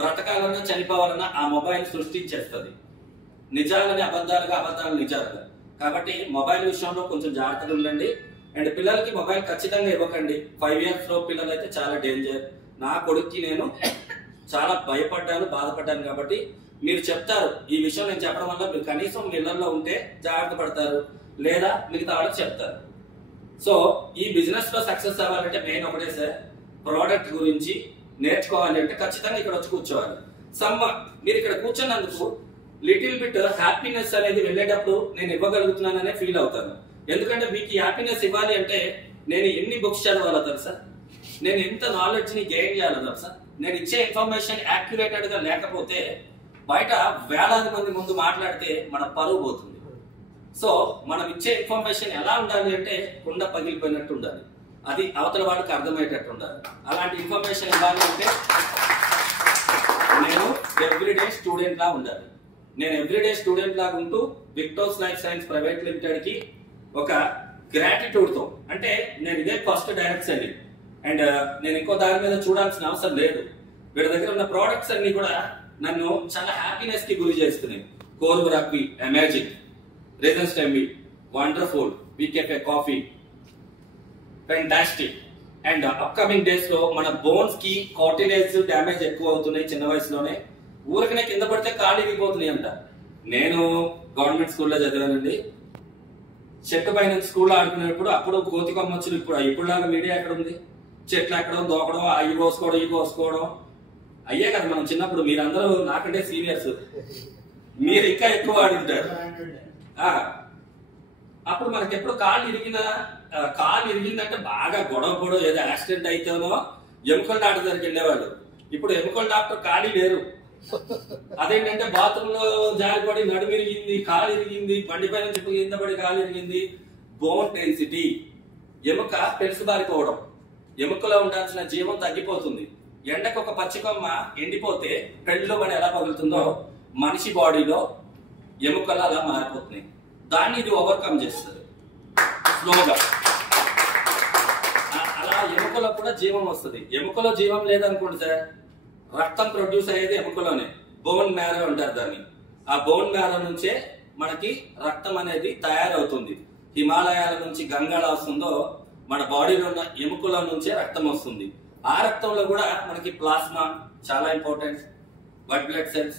బ్రతకాలన్నా చనిపోవాలన్నా ఆ మొబైల్ సృష్టించేస్తుంది. నిజాలని అబద్ధాలుగా, అబద్ధాలు నిజాలుగా. కాబట్టి మొబైల్ విషయంలో కొంచెం జాగ్రత్తగా ఉండండి. అండ్ పిల్లలకి మొబైల్ ఖచ్చితంగా ఇవ్వకండి. 5 years లో పిల్లలు అయితే చాలా డేంజర్. నా కొడుక్కి నేను చాలా భయపడ్డాను, బాధపడ్డాను. కాబట్టి మీరు చెప్తారు, ఈ విషయం నేను చెప్పడం వల్ల మీరు కనీసం మీ ఇళ్లలో ఉంటే జాగ్రత్త పడతారు, లేదా మిగతా వాళ్ళకి చెప్తారు. సో ఈ బిజినెస్ లో సక్సెస్ అవ్వాలంటే మెయిన్ ఒకటే సార్, ప్రోడక్ట్ గురించి నేర్చుకోవాలి అంటే ఖచ్చితంగా ఇక్కడ వచ్చి కూర్చోవాలి. మీరు ఇక్కడ కూర్చున్నందుకు లిటిల్ బిట్ హ్యాపీనెస్ అనేది వెళ్ళేటప్పుడు నేను ఇవ్వగలుగుతున్నాననే ఫీల్ అవుతాను. ఎందుకంటే మీకు హ్యాపీనెస్ ఇవ్వాలి అంటే నేను ఎన్ని బుక్స్ చదవాలో తెలుసా, నేను ఎంత నాలెడ్జ్ ని గెయిన్ చేయాలో తెలుసా. నేను ఇచ్చే ఇన్ఫర్మేషన్ యాక్యురేటెడ్ గా లేకపోతే బయట వేలాది మంది ముందు మాట్లాడితే మన పరువు పోతుంది. సో మనం ఇచ్చే ఇన్ఫర్మేషన్ ఎలా ఉండాలి అంటే కుండ పగిలిపోయినట్టు ఉండాలి, అది అవతల వాళ్ళకి అర్థమయ్యేటట్టు ఉండాలి. అలాంటి ఇన్ఫర్మేషన్ ఇవ్వాలి అంటే నేను ఎవ్రీడే స్టూడెంట్ లా ఉండాలి. నేను ఎవ్రీడే స్టూడెంట్ లాగా ఉంటూ విక్టోస్ లైఫ్ సైన్స్ ప్రైవేట్ లిమిటెడ్ కి ఒక గ్రాటిట్యూడ్ తో, అంటే నేను ఇదే ఫస్ట్ డైరెక్ట్ సెల్లింగ్ అండ్ నేను ఇంకో దాని మీద చూడాల్సిన అవసరం లేదు. వీళ్ళ దగ్గర ఉన్న ప్రోడక్ట్స్ అన్ని కూడా నన్ను చాలా హ్యాపీనెస్ కి గురి చేస్తున్నాయి. కోర్వరాక్, అమేజింగ్, రీజన్ స్టెమ్వి, వండర్ఫుల్, వీకెఫే coffee, fantastic. And upcoming days లో మన బోన్స్ కి కార్టిలేజ్ డ్యామేజ్ ఎక్కువ అవుతున్నాయి చిన్న వయసులోనే. ఊరికనే కింద పడితే కాళ్ళు ఇరిగిపోతున్నాయి అంట. నేను గవర్నమెంట్ స్కూల్లో చదివానండి. చెట్టు పైన స్కూల్లో ఆడుకునేటప్పుడు అప్పుడు కోతి కొమ్మచ్చులు, ఇప్పుడు లాగా మీడియా ఎక్కడ ఉంది? చెట్లు ఎక్కడం, దోకడం, అవి కోసుకోవడం, ఇవి కోసుకోవడం అయ్యే కదా మనం చిన్నప్పుడు. మీరందరూ నాకంటే సీనియర్స్, మీరు ఇంకా ఎక్కువ ఆడుంటారు. అప్పుడు మనకి ఎప్పుడు కాళ్ళు ఇరిగిందంటే బాగా గొడవ ఏదో యాక్సిడెంట్ అయితేనో ఎముకల డాక్టర్ దగ్గరికి వెళ్ళేవాళ్ళు. ఇప్పుడు ఎముకల డాక్టర్ ఖాళీ లేరు. అదేంటంటే బాత్రూమ్ లో జారిపడి నడుము ఇరిగింది, కాలు ఇరిగింది, బండి పైన చెప్పి కింద పడి కాలు ఇరిగింది. బోన్ డెన్సిటీ, ఎముక పెరుసుబారిపోవడం, ఎముకలో ఉండాల్సిన జీవం తగ్గిపోతుంది. ఎండకు ఒక పచ్చికొమ్మ ఎండిపోతే పెళ్లిలో పడి ఎలా పగులుతుందో మనిషి బాడీలో ఎముకలు అలా మారిపోతున్నాయి. దాన్ని ఇది ఓవర్కమ్ చేస్తుంది స్లోగా. అలా ఎముకల కూడా జీవం వస్తుంది. ఎముకలో జీవం లేదనుకోండి సార్, రక్తం ప్రొడ్యూస్ అయ్యేది ఎముకలోనే, బోన్ మ్యారో అంటారు దాన్ని. ఆ బోన్ మ్యారో నుంచే మనకి రక్తం అనేది తయారవుతుంది. హిమాలయాల నుంచి గంగా వస్తుందో మన బాడీలో ఉన్న ఎముకల నుంచే రక్తం వస్తుంది. ఆ రక్తంలో కూడా మనకి ప్లాస్మా చాలా ఇంపార్టెంట్, వైట్ బ్లడ్ సెల్స్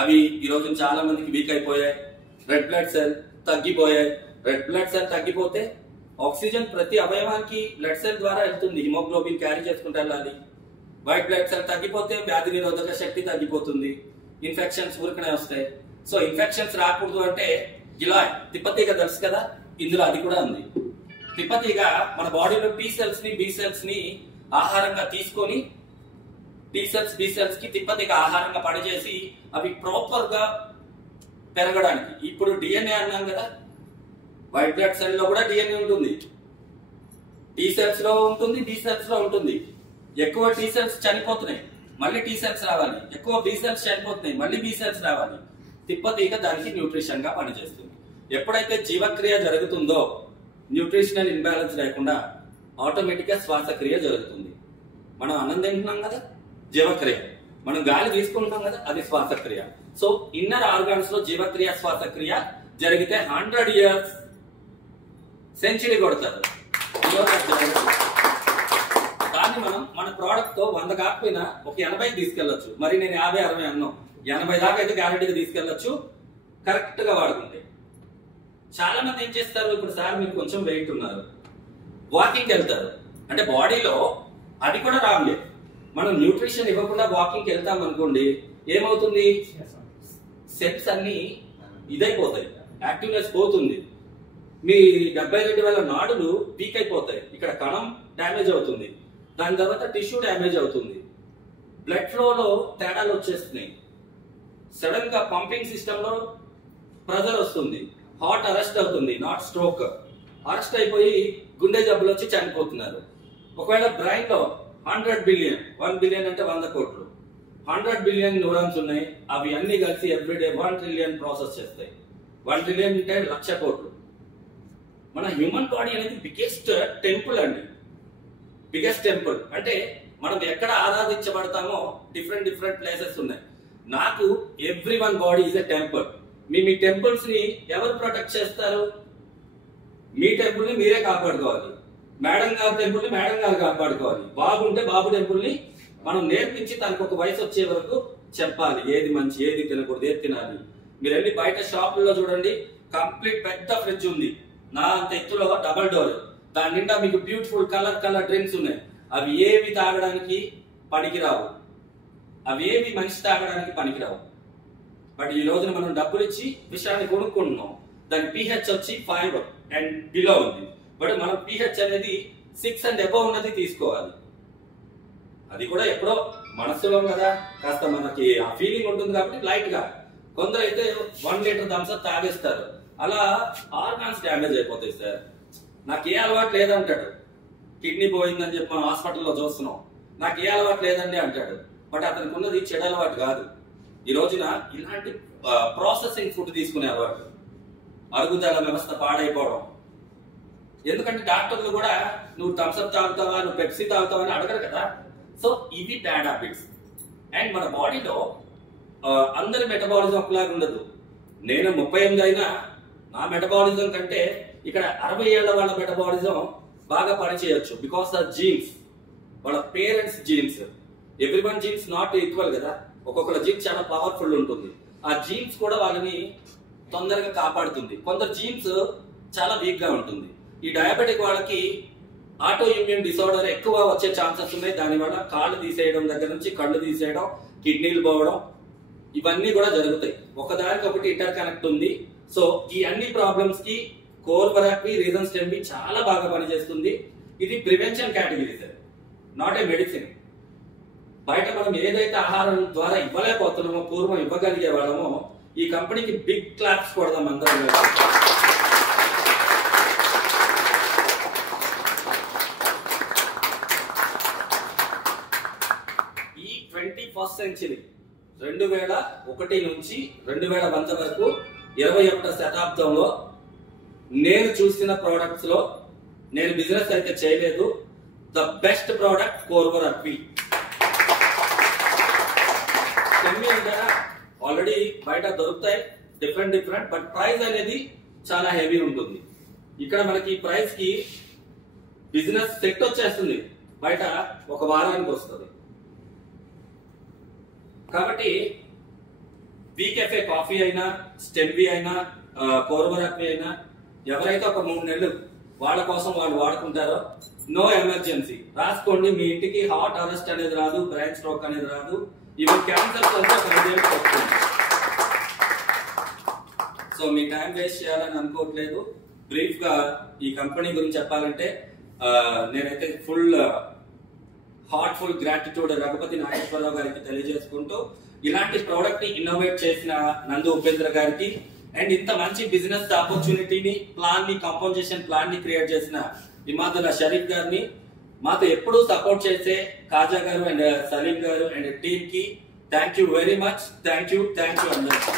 అవి ఈ రోజు చాలా మందికి వీక్ అయిపోయాయి. రెడ్ బ్లడ్ సెల్ తగ్గిపోయాయి. రెడ్ బ్లడ్ సెల్ తగ్గిపోతే ఆక్సిజన్ ప్రతి అవయవానికి బ్లడ్ సెల్ ద్వారా వెళ్తుంది, హిమోగ్లోబిన్ క్యారీ చేసుకుంటూ వెళ్ళాలి. వైట్ బ్లడ్ సెల్ తగ్గిపోతే వ్యాధి నిరోధక శక్తి తగ్గిపోతుంది, ఇన్ఫెక్షన్స్ ఊరికనే వస్తాయి. సో ఇన్ఫెక్షన్స్ రాకూడదు అంటే ఇలా తిప్పతీగ తెలుసు కదా, ఇందులో అది కూడా ఉంది. తిప్పతీగ మన బాడీలో టీ సెల్స్ ని బి సెల్స్ ని ఆహారంగా తీసుకొని, టీ సెల్స్ బి సెల్స్ కి తిప్పతీగ ఆహారంగా పనిచేసి అవి ప్రాపర్ గా పెరగడానికి. ఇప్పుడు డిఎన్ఏ అన్నాం కదా, వైట్ బ్లడ్ సెల్ లో కూడా డిఎన్ఏ ఉంటుంది, టీ సెల్స్ లో ఉంటుంది, బి సెల్స్ లో ఉంటుంది. ఎక్కువ టీ సెల్స్ చనిపోతున్నాయి, మళ్ళీ టీ సెల్స్ రావాలి. ఎక్కువ బి సెల్స్ చనిపోతున్నాయి, మళ్ళీ బి సెల్స్ రావాలి. తిప్పతీగ దానికి న్యూట్రిషన్ గా పనిచేస్తుంది. ఎప్పుడైతే జీవక్రియ జరుగుతుందో న్యూట్రిషనల్ ఇంబ్యాలెన్స్ లేకుండా ఆటోమేటిక్ గా శ్వాసక్రియ జరుగుతుంది. మనం అన్నం తింటున్నాం కదా, జీవక్రియ. మనం గాలి తీసుకుంటున్నాం కదా, అది శ్వాసక్రియ. సో ఇన్నర్ ఆర్గాన్స్ లో జీవక్రియ శ్వాసక్రియ జరిగితే 100 years సెంచరీ కొడతారు. దాన్ని మనం మన ప్రోడక్ట్ తో 100 కాకపోయినా ఒక 80 తీసుకెళ్లొచ్చు. మరి నేను 50, 60 అన్నాం, 80 దాకా అయితే గ్యారెంటీగా తీసుకెళ్లొచ్చు కరెక్ట్ గా వాడుకుంటే. చాలా మంది ఏం చేస్తారు, ఇప్పుడు సార్ మీరు కొంచెం వెయిట్ ఉన్నారు, వాకింగ్ వెళ్తారు అంటే బాడీలో అది కూడా రాంగే. మనం న్యూట్రిషన్ ఇవ్వకుండా వాకింగ్ వెళ్తాం అనుకోండి, ఏమవుతుంది, సెల్స్ అన్ని ఇదైపోతాయి, యాక్టివ్నెస్ పోతుంది. మీ 72,000 నాడులు వీక్ అయిపోతాయి. ఇక్కడ కణం డ్యామేజ్ అవుతుంది, దాని తర్వాత టిష్యూ డ్యామేజ్ అవుతుంది, బ్లడ్ ఫ్లోలో తేడాలు వచ్చేస్తున్నాయి. సడన్ గా పంపింగ్ సిస్టమ్ లో ప్రెజర్ వస్తుంది, హార్ట్ అరెస్ట్ అవుతుంది, నాట్ స్ట్రోక్. అరెస్ట్ అయిపోయి గుండె జబ్బులు వచ్చి చనిపోతున్నారు. ఒకవేళ బ్రెయిన్ లో 100 బిలియన్, 1 బిలియన్ అంటే 100 కోట్లు, 100 బిలియన్ న్యూరాన్స్ ఉన్నాయి. అవి అన్ని కలిసి ఎవ్రీడే 1 ట్రిలియన్ ప్రాసెస్ చేస్తాయి. 1 ట్రిలియన్ అంటే 1,00,000 కోట్లు. మన హ్యూమన్ బాడీ అనేది బిగ్గెస్ట్ టెంపుల్ అండి. బిగ్గెస్ట్ టెంపుల్ అంటే మనం ఎక్కడ ఆరాధించబడతామో డిఫరెంట్ ప్లేసెస్ ఉన్నాయి. నాకు everyone body is a temple. మీ టెంపుల్స్ ని ఎవరు ప్రొటెక్ట్ చేస్తారు? మీ టెంపుల్ ని మీరే కాపాడుకోవాలి. మేడం గారి టెంపుల్ ని మేడం గారు కాపాడుకోవాలి. బాబు ఉంటే బాబు టెంపుల్ ని మనం నేర్పించి తనకు ఒక వయసు వచ్చే వరకు చెప్పాలి, ఏది మంచి, ఏది తినకూడదు, ఏది తినాలి. మీరు వెళ్ళి బయట షాపుల్లో చూడండి, కంప్లీట్ పెద్ద ఫ్రిడ్జ్ ఉంది, నా అంత ఎత్తులో డబల్ డోర్, దాని నిండా మీకు బ్యూటిఫుల్ కలర్ డ్రింక్స్ ఉన్నాయి. అవి ఏవి తాగడానికి పనికిరావు, అవి ఏవి మనిషి తాగడానికి పనికిరావు. బట్ ఈ రోజున మనం డబ్బులు ఇచ్చి విషయాన్ని కొనుక్కుంటున్నాం. దాని pH వచ్చి 5 and below ఉంది. బట్ మనం pH అనేది 6 and above ఉన్నది తీసుకోవాలి. అది కూడా ఎప్పుడో మనసులో కదా, కాస్త మనకి ఆ ఫీలింగ్ ఉంటుంది కాబట్టి లైట్ గా. కొందరు అయితే 1 లీటర్ థమ్స్అప్ తాగేస్తారు, అలా ఆర్గాన్స్ డ్యామేజ్ అయిపోతాయి. సార్ నాకు ఏ అలవాటు లేదంటాడు, కిడ్నీ పోయిందని చెప్పి మనం హాస్పిటల్లో చూస్తున్నాం, నాకు ఏ అలవాటు లేదండి అంటాడు. బట్ అతనికి ఉన్నది చెడు అలవాటు కాదు. ఈ రోజున ఇలాంటి ప్రాసెసింగ్ ఫుడ్ తీసుకునే అలవాటు, అరుగుదల వ్యవస్థ పాడైపోవడం. ఎందుకంటే డాక్టర్లు కూడా నువ్వు థమ్స్అప్ తాగుతావా, నువ్వు పెప్సీ తాగుతావా అని అడగరు కదా. సో ఇవి బ్యాడ్ హ్యాబిట్స్. అండ్ మన బాడీలో అందరి మెటబాలిజం ఒకలాగా ఉండదు. నేను 38 అయినా నా మెటబాలిజం కంటే ఇక్కడ 60 ఏళ్ల వాళ్ళ మెటబాలిజం బాగా పనిచేయచ్చు. బికాస్ ఆఫ్ జీన్స్, వాళ్ళ parents jeans. Everyone jeans not equal కదా, ఒక్కొక్కళ్ళ జీన్స్ చాలా పవర్ఫుల్ ఉంటుంది. ఆ జీన్స్ కూడా వాళ్ళని తొందరగా కాపాడుతుంది. కొందరు జీన్స్ చాలా వీక్ గా ఉంటుంది. ఈ డయాబెటిక్ వాళ్ళకి ఆటో ఇమ్యూన్ డిసార్డర్ ఎక్కువ వచ్చే ఛాన్సెస్ ఉన్నాయి. దానివల్ల కాళ్ళు తీసేయడం దగ్గర నుంచి కళ్ళు తీసేయడం, కిడ్నీలు పోవడం, ఇవన్నీ కూడా జరుగుతాయి. ఒకదానికి ఒకటి ఇంటర్ కనెక్ట్ ఉంది. సో ఈ అన్ని ప్రాబ్లమ్స్ కి కోర్ థెరపీ, రీజన్ థెరపీ చాలా బాగా పనిచేస్తుంది. ఇది prevention category sir, not a medicine. బయట మనం ఏదైతే ఆహారం ద్వారా ఇవ్వలేకపోతున్నామో, పూర్వం ఇవ్వగలిగే వాళ్ళమో, ఈ కంపెనీకి బిగ్ క్లాప్స్ కొడదాం అందరం. ఈ 21st సెంచరీ 2001 నుంచి 2100 వరకు 21వ శతాబ్దంలో నేను చూసిన ప్రోడక్ట్స్ లో, నేను బిజినెస్ అయితే చేయలేదు, ద బెస్ట్ ప్రోడక్ట్ కోర్వర్ అక్వి. సెమీ అంటారా ఆల్రెడీ బయట దొరుకుతాయి డిఫరెంట్ బట్ ప్రైస్ అనేది చాలా హెవీ ఉంటుంది. ఇక్కడ మనకి ప్రైస్ కి బిజినెస్ సెట్ వచ్చేస్తుంది, బయట ఒక వారానికి వస్తుంది. కాబట్టి వీకెఫే కాఫీ అయినా స్టెన్వి అయినా కోర్వర్ అక్వి అయినా ఎవరైతే ఒక 3 నెలలు వాళ్ళ కోసం వాళ్ళు వాడుకుంటారో నో ఎమర్జెన్సీ రాసుకోండి. మీ ఇంటికి హార్ట్ అరెస్ట్ అనేది రాదు, బ్రెయిన్ స్ట్రోక్ అనేది రాదు, ఇవి క్యాన్సర్ వస్తుంది. సో మీ టైం వేస్ట్ చేయాలని అనుకోవట్లేదు. బ్రీఫ్ గా ఈ కంపెనీ గురించి చెప్పాలంటే నేనైతే full heartful gratitude Raghupathi Nageswararao గారికి తెలియజేసుకుంటూ, ఇలాంటి ప్రోడక్ట్ ని ఇన్నోవేట్ చేసిన నందు ఉపేంద్ర గారికి అండ్ ఇంత మంచి బిజినెస్ ఆపర్చునిటీని కంపోజిషన్ ప్లాన్ ని క్రియేట్ చేసిన ఇమాదుల్లా షరీఫ్ గారిని, మాతో ఎప్పుడూ సపోర్ట్ చేసే కాజా గారు అండ్ సలీం గారు అండ్ టీమ్ కి thank you very much. Thank you అందరికీ.